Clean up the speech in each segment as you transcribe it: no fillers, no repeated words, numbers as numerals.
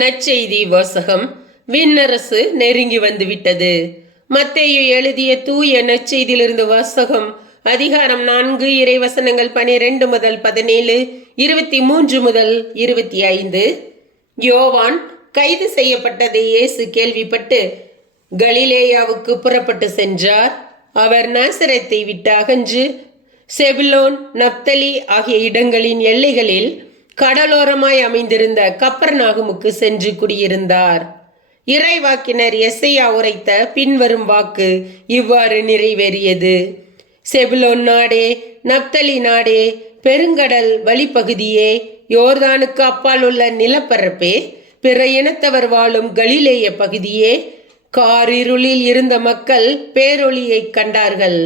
நற்செய்தி வாசகம். விண்ணரசு நெருங்கி வந்துவிட்டது. மத்தேயு எழுதிய தூய நற்செய்தியிலிருந்து வாசகம். அதிகாரம் 4, இறைவசனங்கள் 12 முதல் 17, 23 முதல் 25. யோவான் கைது செய்யப்பட்டதை இயேசு கேள்விப்பட்டு கலிலேயாவுக்கு புறப்பட்டு சென்றார். அவர் நாசரேத்தை விட்டு அகன்று செபுலோன், நப்தலி ஆகிய இடங்களின் எல்லைகளில் கடலோரமாய் அமைந்திருந்த கப்பர்நாகுமுக்கு சென்று குடியிருந்தார். இறைவாக்கினர் எசையா உரைத்த பின்வரும் வாக்கு இவ்வாறு நிறைவேறியது. செபுலோன் நாடே, நப்தலி நாடே, பெருங்கடல் வழிப்பகுதியே, யோர்தானுக்கு அப்பால் உள்ள நிலப்பரப்பே, பிற இனத்தவர் வாழும் கலிலேய பகுதியே, காரிருளில் இருந்த மக்கள் பேரொளியை கண்டார்கள்.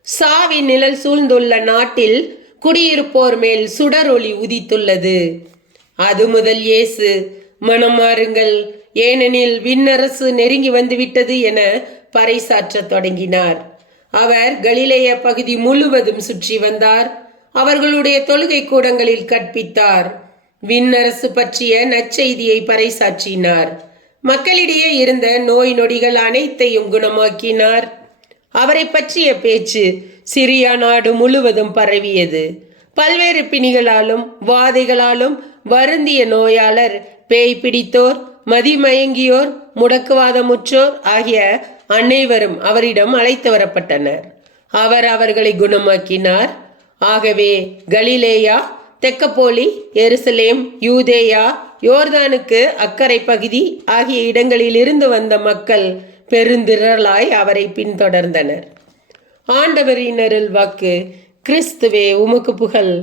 சாவி நிழல் சூழ்ந்துள்ள நாட்டில் குடியிருப்போர் மேல் சுடரொளி உதித்துள்ளது. அது முதல் இயேசு, மனம் மாறுங்கள், ஏனெனில் விண்ணரசு நெருங்கி வந்துவிட்டது என பறைசாற்றத் தொடங்கினார். அவர் கலிலேய பகுதி முழுவதும் சுற்றி வந்தார். அவர்களுடைய தொழுகை கூடங்களில் கற்பித்தார். விண்ணரசு பற்றிய நற்செய்தியை பறைசாற்றினார். மக்களிடையே இருந்த நோய் நொடிகள் அனைத்தையும் குணமாக்கினார். அவரை பற்றிய பேச்சு சிரியா நாடு முழுவதும் பரவியது. பல்வேறு பிணிகளாலும் வாதைகளாலும் வருந்திய நோயாளர், பேய் பிடித்தோர், மதிமயங்கியோர், முடக்குவாதமுற்றோர் ஆகிய அனைவரும் அவரிடம் அழைத்து வரப்பட்டனர். அவர் அவர்களை குணமாக்கினார். ஆகவே கலிலேயா, தெக்கப்போலி, எருசலேம், யூதேயா, யோர்தானுக்கு அக்கறை பகுதி ஆகிய இடங்களில் இருந்து வந்த மக்கள் பெருந்திரளாய் அவரை பின்தொடர்ந்தனர். ஆண்டவரின் அருள் வாக்கு. கிறிஸ்துவே உமக்கு புகழ்.